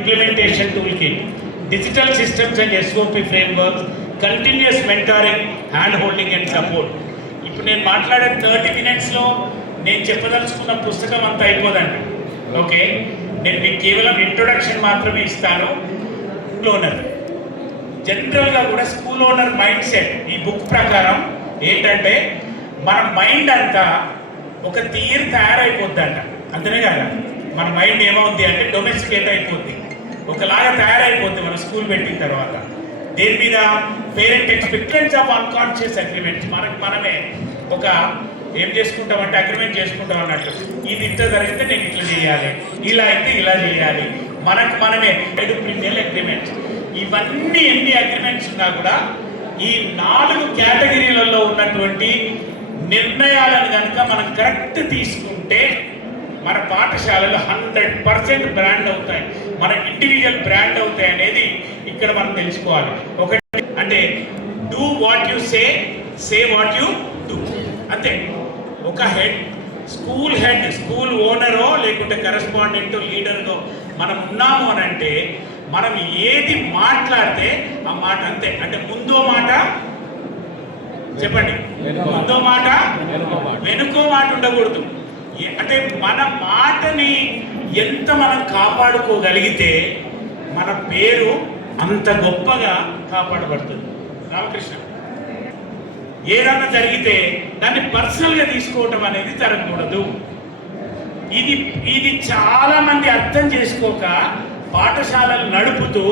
implementation toolkit, digital systems and SOP frameworks, continuous mentoring, hand holding and support. ఇప్పుడు నేను మాట్లాడే 30 minutesలో నేను చెప్పదలుచుకున్న పుస్తకం అంతా అయిపోదండి. ఓకే, నేను మీకు కేవలం ఇంట్రొడక్షన్ మాత్రమే ఇస్తాను. ఓనర్ జనరల్గా కూడా స్కూల్ ఓనర్ మైండ్ సెట్ ఈ బుక్ ప్రకారం ఏంటంటే మన మైండ్ అంతా ఒక తీరు తయారైపోద్దంట. అంతనే కదా, మన మైండ్ ఏమవుద్ది అంటే డొమెస్టికేట్ అయిపోద్ది, ఒకలాగా తయారైపోద్ది మన స్కూల్ పెట్టిన తర్వాత. దేని మీద? Parent expectancy of unconscious agreements. మనమే ఒక ఏం చేసుకుంటామంటే అగ్రిమెంట్ చేసుకుంటాం అన్నట్టు. ఇది ఇంత జరిగితే నేను ఇట్లా చేయాలి, ఇలా అయితే ఇలా చేయాలి. మనమే ప్రిన్సిపల్ అగ్రిమెంట్స్. ఇవన్నీ ఎన్ని అగ్రిమెంట్స్ ఉన్నా కూడా ఈ 4 కేటగిరీలలో ఉన్నటువంటి నిర్ణయాలను కనుక మనం కరెక్ట్ తీసుకుంటే మన పాఠశాలలు 100% బ్రాండ్ అవుతాయి, మన ఇండివిజువల్ బ్రాండ్ అవుతాయి అనేది ఇక్కడ మనం తెలుసుకోవాలి. ఒకటి అంటే do what you say what you do. అంతే. ఒక హెడ్ స్కూల్ ఓనరో లేకుంటే కరెస్పాండెంట్ లీడర్గో మనం ఉన్నాము అని అంటే మనం ఏది మాట్లాడితే ఆ మాట అంతే. అంటే ముందో మాట చెప్పండి, ముందో మాట వెనుకో మాట ఉండకూడదు. అంటే మన మాటని ఎంత మనం కాపాడుకోగలిగితే మన పేరు అంత గొప్పగా కాపాడబడుతుంది. రామకృష్ణ, ఏదన్నా జరిగితే దాన్ని పర్సనల్గా తీసుకోవటం అనేది జరగకూడదు. ఇది చాలా మంది అర్థం చేసుకోక పాఠశాలలు నడుపుతూ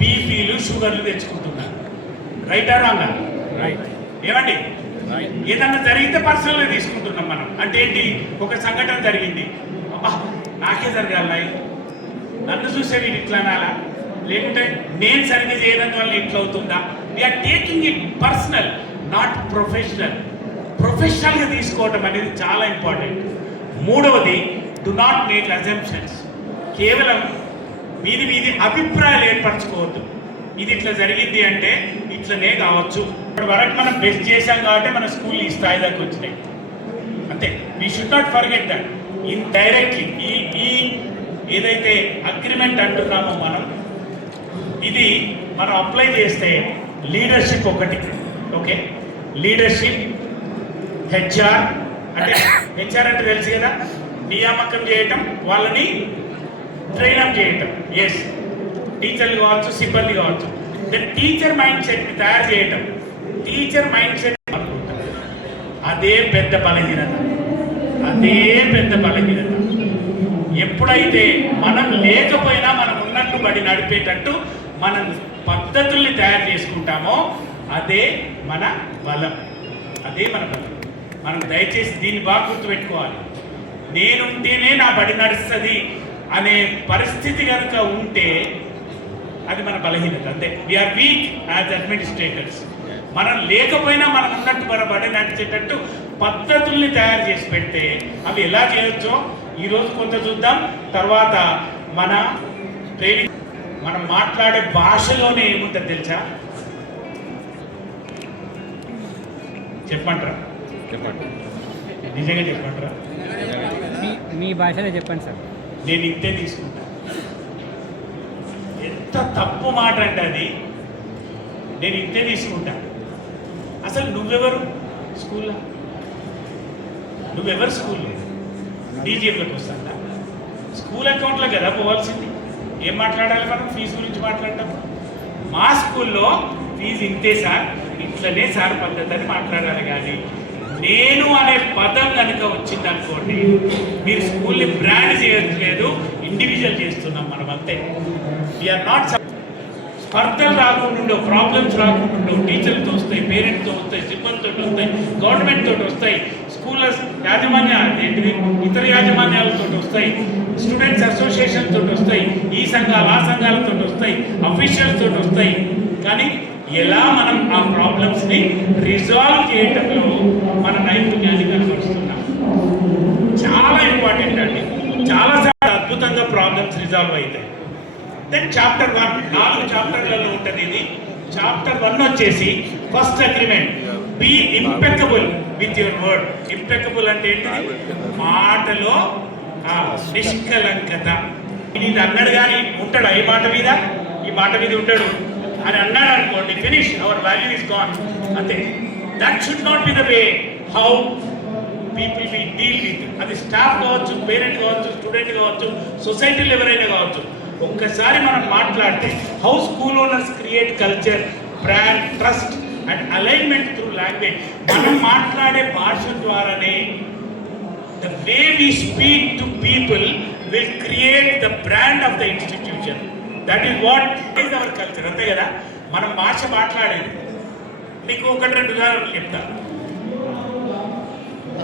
బీపీలు షుగర్లు తెచ్చుకుంటున్నారు. రైటా రాంగా? రైట్. ఏమండి, ఏదన్నా జరిగితే పర్సనల్గా తీసుకుంటున్నాం మనం. అంటే ఏంటి? ఒక సంఘటన జరిగింది, అబ్బా నాకే జరగాల, నన్ను చూసే వీడు ఇట్లా అనాలా, లేకుంటే నేను సరిగ్గా చేయడం వల్ల ఇట్లా అవుతుందా? We are taking it personal, not professional. ప్రొఫెషనల్గా తీసుకోవటం అనేది చాలా ఇంపార్టెంట్. మూడవది, డు నాట్ మేక్ అజంప్షన్స్. కేవలం మీది అభిప్రాయాలు ఏర్పరచుకోవద్దు. ఇది ఇట్లా జరిగింది అంటే ఇట్లనే కావచ్చు. ఇప్పటి వరకు మనం బెస్ట్ చేశాం కాబట్టి మన స్కూల్ ఈ స్థాయి దాకా వచ్చినాయి. అంతే. We should not forget that. In directly ఈ ఏదైతే అగ్రిమెంట్ అంటున్నామో మనం, ఇది మనం అప్లై చేస్తే లీడర్షిప్ ఒకటి. ఓకే, లీడర్షిప్, హెచ్ఆర్ అంటే తెలుసు కదా, నియామకం చేయటం, వాళ్ళని ట్రైనప్ చేయటం. ఎస్, టీచర్లు కావచ్చు, సిబ్బంది కావచ్చు. దెన్ టీచర్ మైండ్ సెట్ని తయారు చేయటం. టీచర్ మైండ్ సెట్ అదే పెద్ద బలహీనత. ఎప్పుడైతే మనం లేకపోయినా మనం ఉన్నట్టు బడి నడిపేటట్టు మనం పద్ధతుల్ని తయారు చేసుకుంటామో అదే మన బలం. మనం దయచేసి దీన్ని బాగా గుర్తుపెట్టుకోవాలి. నేనుంటేనే నా బడి నడుస్తుంది అనే పరిస్థితి కనుక ఉంటే అది మన బలహీనత. అంతే. We are weak as administrators. మనం లేకపోయినా మనం ఉన్నట్టు మన బడి నడిచేటట్టు పద్ధతుల్ని తయారు చేసి పెడితే అవి ఎలా చేయొచ్చో ఈరోజు కొంత చూద్దాం. తర్వాత మనం మాట్లాడే భాషలోనే ఏముంటుంది తెలుసా? చెప్పంటారా? నిజంగా చెప్పంటారా? మీ భాషలో చెప్పండి సార్. నేను ఇంతే తీసుకుంటా. ఎంత తప్పు మాట అంటే అది. నేను ఇంతే తీసుకుంటా. అసలు నువ్వెవరు స్కూల్లో? స్కూల్లో డీజీఎఫ్లోకి వస్తాడా? స్కూల్ అకౌంట్లో కదా పోవాల్సింది. ఏం మాట్లాడాలి మనం? ఫీజు గురించి మాట్లాడటం. మా స్కూల్లో ఫీజు ఇంతే సార్, ఇట్లనే సార్ పద్ధతి అని మాట్లాడాలి. కానీ నేను అనే పదం కనుక వచ్చింది అనుకోండి, మీరు స్కూల్ని బ్రాండ్ చేయట్లేదు, ఇండివిజువల్ చేస్తున్నాం మనం. అంతే. We are not. స్పర్ధలు రాకుండా, ప్రాబ్లమ్స్ రాకుండా టీచర్లతో వస్తాయి, పేరెంట్తో వస్తాయి, సిబ్బందితో వస్తాయి, గవర్నమెంట్ తోటి వస్తాయి, స్కూల్ ఇతర యాజమాన్యాలతో వస్తాయి, స్టూడెంట్స్ అసోసియేషన్ తోటి వస్తాయి, ఈ సంఘాలు ఆ సంఘాలతో వస్తాయి, అఫీషియల్స్ తోటి వస్తాయి. కానీ ఎలా మనం ఆ ప్రాబ్లమ్స్ని రిజాల్వ్ చేయటంలో మన నైపుణ్యాన్ని కనబరుస్తున్నాం. చాలా ఇంపార్టెంట్ అండి. చాలాసార్లు అద్భుతంగా ప్రాబ్లమ్స్ రిజాల్వ్ అవుతాయి. దెన్ చాప్టర్ 1, 4 చాప్టర్లలో ఉంటుంది ఇది. చాప్టర్ 1 వచ్చేసి first agreement, be impeccable with your word. Impeccable అంటే ఏంటి? మాటలో నిష్కలంకత. ఇది అన్నాడు కానీ ఉంటాడు ఈ మాట మీద ఉంటాడు అని అన్నాడు అనుకోండి, finish, our value is gone, అంతే. That should not be the way how people will deal with. అది స్టాఫ్ కావచ్చు, పేరెంట్ కావచ్చు, స్టూడెంట్ కావచ్చు, సొసైటీలో ఎవరైనా కావచ్చు. ఒక్కసారి మనం మాట్లాడితే how school owners create culture, brand, trust and alignment through language. మనం మాట్లాడే భాష ద్వారానే the way we speak to people will create the brand of the institution. That is what is our culture. అంతే కదా మనం భాష మాట్లాడేది. మీకు ఒకటి రెండు ఉదాహరణలు చెప్తా.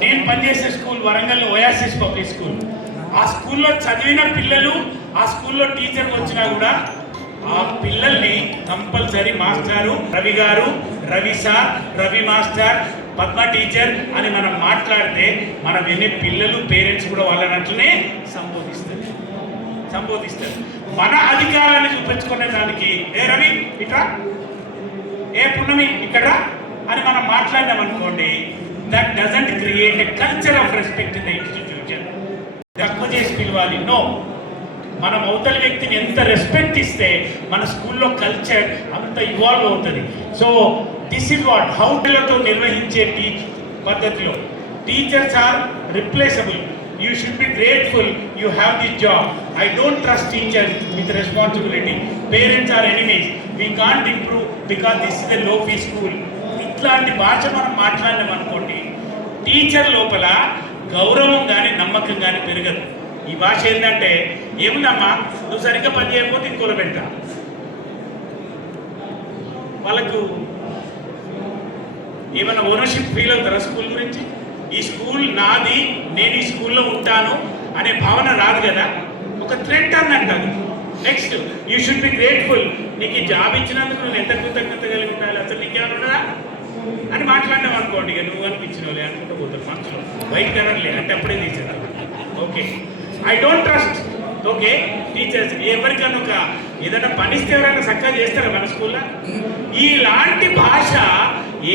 నేను పనిచేసే school Warangal Oasis public school. ఆ స్కూల్లో చదివిన పిల్లలు, ఆ స్కూల్లో టీచర్ వచ్చినా కూడా ఆ పిల్లల్ని కంపల్సరీ మాస్టారు, రవి గారు, Ravi sir, Ravi master, Padma teacher అని మనం మాట్లాడితే మనం వినే పిల్లలు, పేరెంట్స్ కూడా వాళ్ళని అట్లనే సంబోధిస్తారు. మన అధికారాన్ని చూపించుకునే దానికి ఏ రవి ఇట్రా, ఏ పున్నమి ఇక్కడ అని మనం మాట్లాడినాం అనుకోండి, that doesn't create a culture of respect in the institution. తక్కువ చేసి పిలవాలి, నో. మనం అవతల వ్యక్తిని ఎంత రెస్పెక్ట్ ఇస్తే మన స్కూల్లో కల్చర్ అంత ఇవాల్వ్ అవుతుంది. So this is what how పిల్లలతో నిర్వహించే పద్ధతిలో teachers are replaceable. You should be grateful you have this job. I don't trust teachers with responsibility. Parents are enemies. We can't improve because this is a low fee school. ఇట్లాంటి భాష మనం మాట్లాడినాం అనుకోండి, teacher లోపల గౌరవం కానీ నమ్మకం కానీ పెరగదు. ఈ భాష ఏంటంటే ఏముందమ్మా, నువ్వు సరిగ్గా పని చేయకపోతే ఇంకోలో పెడతా. వాళ్ళకు ఏమైనా ఓనర్షిప్ ఫీల్ అవుతారా స్కూల్ గురించి? ఈ స్కూల్ నాది, నేను ఈ స్కూల్లో ఉంటాను అనే భావన రాదు కదా. ఒక థ్రెట్ అన్నట్టు అది. Next, you should be grateful. నీకు ఈ జాబ్ ఇచ్చినందుకు నువ్వు ఎంత కృతజ్ఞత కలిగి ఉండాలి, అసలు నీకేమైనా ఉన్నదా అని మాట్లాడినావు అనుకోండి, ఇక నువ్వు అనిపించిన వాళ్ళే అనుకుంటూ పోతారు మనసులో. వైట్ కలర్ లే అంటే అప్పుడే తీసేది. Okay, I don't trust. Okay, teachers ఎవరికైనా ఒక ఏదైనా పనిస్తే ఎవరైనా చక్కగా చేస్తారా మన స్కూల్లో? ఇలాంటి భాష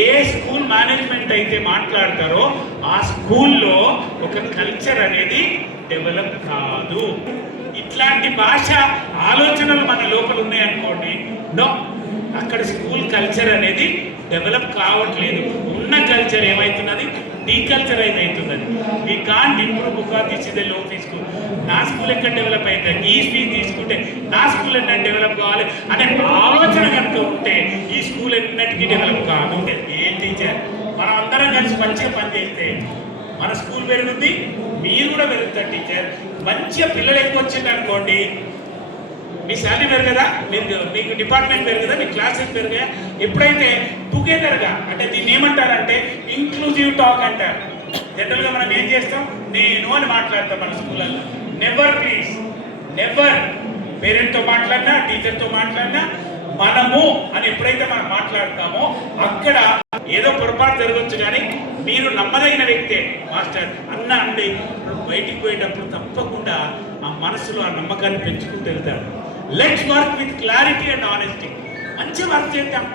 ఏ స్కూల్ మేనేజ్మెంట్ అయితే మాట్లాడతారో ఆ స్కూల్లో ఒక కల్చర్ అనేది డెవలప్ కాదు. ఇట్లాంటి భాష ఆలోచనలు మన లోపల ఉన్నాయనుకోండి, నో, అక్కడ స్కూల్ కల్చర్ అనేది డెవలప్ కావట్లేదు. ఉన్న కల్చర్ ఏమవుతున్నది, డీకల్చరైజ్ అవుతున్నది. We can't improve because this is a low fee school. నా స్కూల్ ఎక్కడ డెవలప్ అవుతుంది, ఈ ఫీ తీసుకుంటే నా స్కూల్ ఎన్నో డెవలప్ కావాలి అనే ఆలోచన కనుక ఉంటే ఈ స్కూల్ ఎన్నటికీ డెవలప్ కాదు. ఏం టీచర్, మనం అందరం కలిసి మంచిగా పనిచేస్తే మన స్కూల్ పెరుగుద్ది, మీరు కూడా పెరుగుతారు. టీచర్ మంచిగా పిల్లలు ఎక్కువ వచ్చింది అనుకోండి, మీ శాలరీ పెరగదా, మీకు డిపార్ట్మెంట్ పెరగదా, మీ క్లాసెస్ పెరగదా. ఎప్పుడైతే టుగెదర్గా, అంటే దీన్ని ఏమంటారంటే ఇంక్లూజివ్ టాక్ అంటారు. జనరల్గా మనం ఏం చేస్తాం, నేను అని మాట్లాడతాం మన స్కూళ్ళల్లో. Never, please never. పేరెంట్తో మాట్లాడినా, టీచర్తో మాట్లాడినా మనము అని ఎప్పుడైతే మనం మాట్లాడతామో అక్కడ ఏదో పొరపాటు జరగవచ్చు, కానీ మీరు నమ్మదగిన వ్యక్తే మాస్టర్ అన్న అండి బయటికి పోయేటప్పుడు తప్పకుండా ఆ మనసులో ఆ నమ్మకాన్ని పెంచుకుంటూ వెళ్తారు. Let's work with clarity and honesty. మంచి వర్క్ చేద్దాం.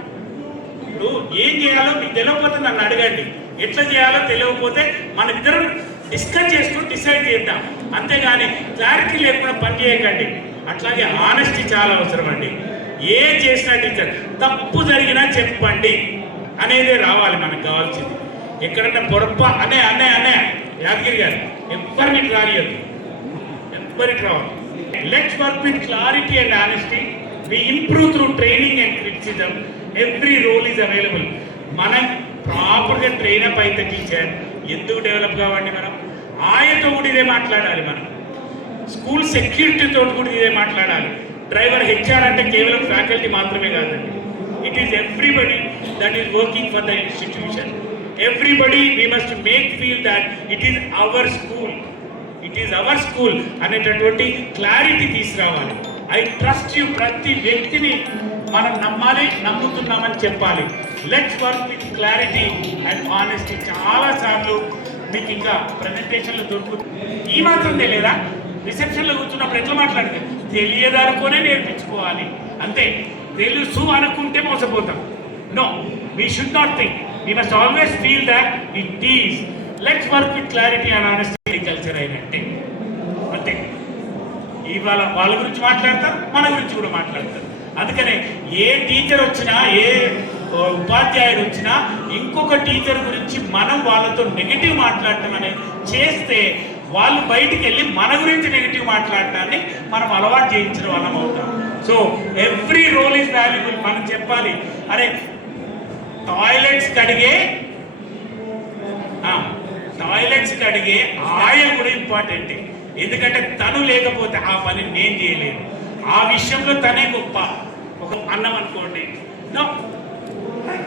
ఇప్పుడు ఏం చేయాలో మీకు తెలియకపోతే నన్ను అడగండి, ఎట్లా చేయాలో తెలియకపోతే మన ఇద్దరం డిస్కస్ చేసుకుని డిసైడ్ చేద్దాం. అంతేగాని క్లారిటీ లేకుండా పని చేయకండి. అట్లాగే ఆనెస్టీ చాలా అవసరం అండి. ఏ చేసినా టీచర్ తప్పు జరిగినా చెప్పండి అనేదే రావాలి మనకు కావాల్సింది. ఎక్కడన్నా అనే యాదగిరి గారు ఎవరిని రానియదు, ఎవరికి రావాలి. Let's work with clarity and honesty. We improve through training and criticism. Every role is available. మనం ప్రాపర్గా ట్రైన్ అప్ అయితే టీచర్ ఎందుకు డెవలప్ కావండి? మనం ఆయనతో కూడా ఇదే మాట్లాడాలి. మనం స్కూల్ సెక్యూరిటీతో కూడా ఇదే మాట్లాడాలి. డ్రైవర్ హెచ్ఆర్ అంటే కేవలం ఫ్యాకల్టీ మాత్రమే కాదండి. It is everybody that is working for the institution. Everybody we must make feel that it is our school, it is our school అనేటటువంటి క్లారిటీ తీసుకురావాలి. I trust you. ప్రతి వ్యక్తిని మనం నమ్మాలి, నమ్ముతున్నామని చెప్పాలి. Let's work with clarity and honesty. చాలాసార్లు మీకు ఇంకా ప్రజెంటేషన్లు దొరుకుతుంది. ఈ మాత్రం తెలియదా? రిసెప్షన్లో కూర్చున్నప్పుడు ఎట్లా మాట్లాడితే తెలియదనుకునే నేర్పించుకోవాలి. అంతే, తెలుసు అనుకుంటే మోసపోతాం. No, we should not think. We must always feel that it is. Let's work with clarity and honesty culture అయినట్టే. అంతే. ఈ ఇవాళ వాళ్ళ గురించి మాట్లాడతారు, మన గురించి కూడా మాట్లాడతారు. అందుకనే ఏ టీచర్ వచ్చినా, ఏ ఉపాధ్యాయుడు వచ్చినా ఇంకొక టీచర్ గురించి మనం వాళ్ళతో నెగిటివ్ మాట్లాడటం అనేది చేస్తే వాళ్ళు బయటికి వెళ్ళి మన గురించి నెగిటివ్ మాట్లాడటాన్ని మనం అలవాటు చేయించిన వాళ్ళం అవుతాం. So every role is valuable. మనం చెప్పాలి, అరే టాయిలెట్స్ కడిగే ఆయ కూడా ఇంపార్టెంట్. ఎందుకంటే తను లేకపోతే ఆ పని నేను చేయలేను. ఆ విషయంలో తనే గొప్ప. ఒక అన్నం అనుకోండి,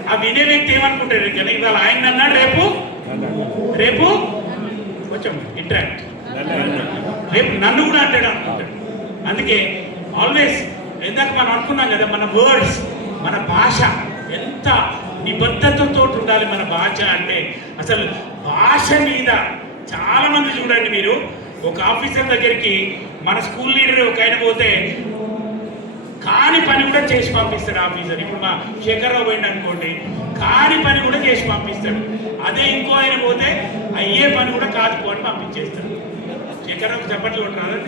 ఆ వినే వ్యక్తి ఏమనుకుంటారు కదా, ఇవాళ ఆయన అన్నాడు, రేపు కొంచెం ఇంటరాక్ట్, రేపు నన్ను కూడా అంటాడు అనుకుంటాడు. అందుకే ఆల్వేస్ ఇందాక మనం అనుకున్నాం కదా, మన వర్డ్స్, మన భాష ఎంత నిబద్ధతతో ఉండాలి. మన భాష అంటే అసలు భాష మీద చాలా మంది చూడండి, మీరు ఒక ఆఫీసర్ దగ్గరికి మన స్కూల్ లీడర్ ఒక ఆయన పోతే కాని పని కూడా చేసి పంపిస్తాడు ఆఫీసర్. ఇప్పుడు మా శేఖర్రావు పోయింది అనుకోండి, కాని పని కూడా చేసి పంపిస్తాడు. అదే ఇంకో ఆయన పోతే అయ్యే పని కూడా కాదు అని పంపించేస్తాడు. శేఖర్రావు చెప్పట్లు ఉంటున్నారు.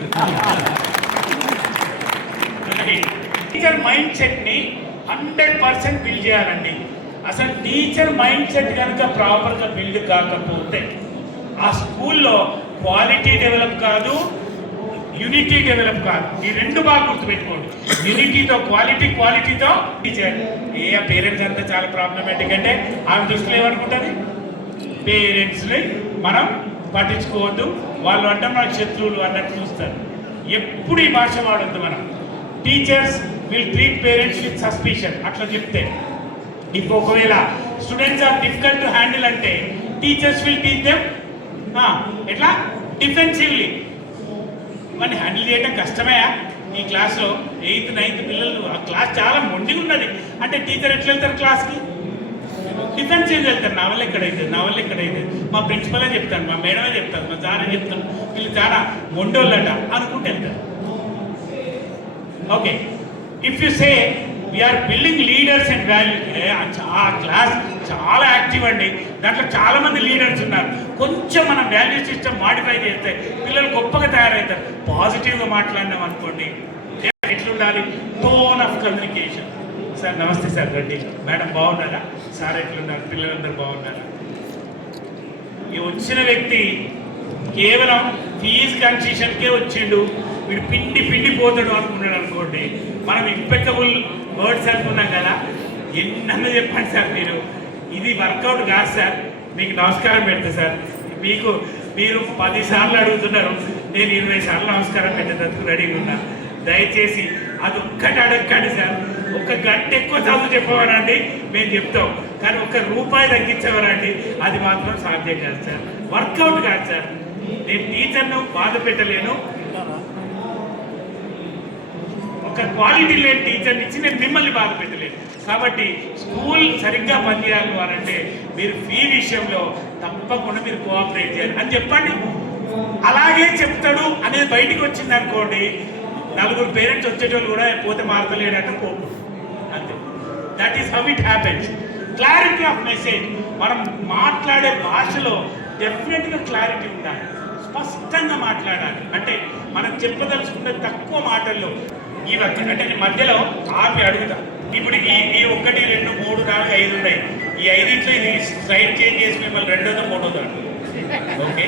టీచర్ మైండ్ సెట్ని 100% బిల్డ్ చేయాలండి. అసలు టీచర్ మైండ్ సెట్ కనుక ప్రాపర్గా బిల్డ్ కాకపోతే ఆ స్కూల్లో క్వాలిటీ డెవలప్ కాదు, యూనిటీ డెవలప్ కాదు. ఈ రెండు బాగా గుర్తుపెట్టుకోండి. యూనిటీతో క్వాలిటీ, క్వాలిటీతో టీచర్. పేరెంట్స్ అంతా చాలా ప్రాబ్లమేటిక్. అంటే ఆమె దృష్టిలో ఏమనుకుంటుంది, పేరెంట్స్ని మనం పట్టించుకోవద్దు, వాళ్ళు అంటే మన శత్రువులు అన్నట్టు చూస్తారు. ఎప్పుడు ఈ భాష వాడద్దు మనం. Teachers will treat parents with suspicion అట్లా చెప్తే. ఇప్పుడు ఒకవేళ students are difficult to handle అంటే టీచర్స్ విల్ టీచ్ దెమ్ ఎట్లా డిఫెన్సివ్లీ. ఇవన్నీ హ్యాండిల్ చేయడం కష్టమేయా. ఈ క్లాస్లో 8th 9th పిల్లలు, ఆ క్లాస్ చాలా మొండిగా ఉన్నది అంటే టీచర్ ఎట్లా వెళ్తారు క్లాస్కి? డిఫెన్సివ్ వెళ్తారు. నా వల్ల ఎక్కడైతే మా ప్రిన్సిపలే చెప్తాను, మా మేడమే చెప్తాను, మా జానే చెప్తాను, వీళ్ళు చాలా మొండోళ్ళట అనుకుంటూ వెళ్తారు. Okay, if you say we are building leaders and value, ఆ క్లాస్ చాలా యాక్టివ్ అండి, దాంట్లో చాలామంది లీడర్స్ ఉన్నారు. కొంచెం మనం వాల్యూ సిస్టమ్ మాడిఫై చేస్తే పిల్లలు గొప్పగా తయారవుతారు. పాజిటివ్గా మాట్లాడినాం అనుకోండి, ఎట్లుండాలి? Tone of communication. సార్ నమస్తే సార్, రండి. మేడం బాగున్నారా? సార్ ఎట్లున్నారు? పిల్లలందరూ బాగున్నారా? ఈ వచ్చిన వ్యక్తి కేవలం ఫీజు కన్సెషన్కే వచ్చిండు, వీడు పిండి పోతాడు అనుకున్నాడు అనుకోండి, మనం ఇంపెక్కబుల్ వర్డ్స్ అనుకున్నాం కదా, ఎన్నన్నా చెప్పండి సార్, ఇది వర్కౌట్ కాదు సార్, మీకు నమస్కారం పెడతా సార్, మీరు 10 సార్లు అడుగుతున్నారు, నేను 20 సార్లు నమస్కారం పెట్టేందుకు రెడీగా ఉన్నా. దయచేసి అది ఒక్కటి అడగండి సార్. 1 గంట ఎక్కువ చదువు చెప్పవరండి మేము చెప్తాం, కానీ ₹1 తగ్గించవరండి అది మాత్రం సాధ్యం కాదు సార్, వర్కౌట్ కాదు సార్. నేను టీచర్ను బాధ పెట్టలేను, ఒక క్వాలిటీ లేని టీచర్ని ఇచ్చి నేను మిమ్మల్ని బాధ పెట్టలేను. కాబట్టి స్కూల్ సరిగ్గా పనిచేయాలి అంటే మీరు ఫీ విషయంలో తప్పకుండా మీరు కోఆపరేట్ చేయాలి అని చెప్పండి. అలాగే చెప్తాడు అనేది బయటికి వచ్చింది అనుకోండి, 4 పేరెంట్స్ వచ్చేటోళ్ళు కూడా పోతే మారతలేడట కోపు, అంతే. That is how it happens. Clarity of message, మనం మాట్లాడే భాషలో డెఫినెట్గా క్లారిటీ ఉండాలి, స్పష్టంగా మాట్లాడాలి. అంటే మనం చెప్పదలుచుకునే తక్కువ మాటల్లో ఈ అంటే మధ్యలో ఆపి అడుగుతా. ఇప్పుడు ఈ 1 2 3 4 5 ఉన్నాయి, ఈ 5 ఇది స్ట్రైట్ చేంజ్ చేసి మిమ్మల్ని 2వ 3వ ఓకే.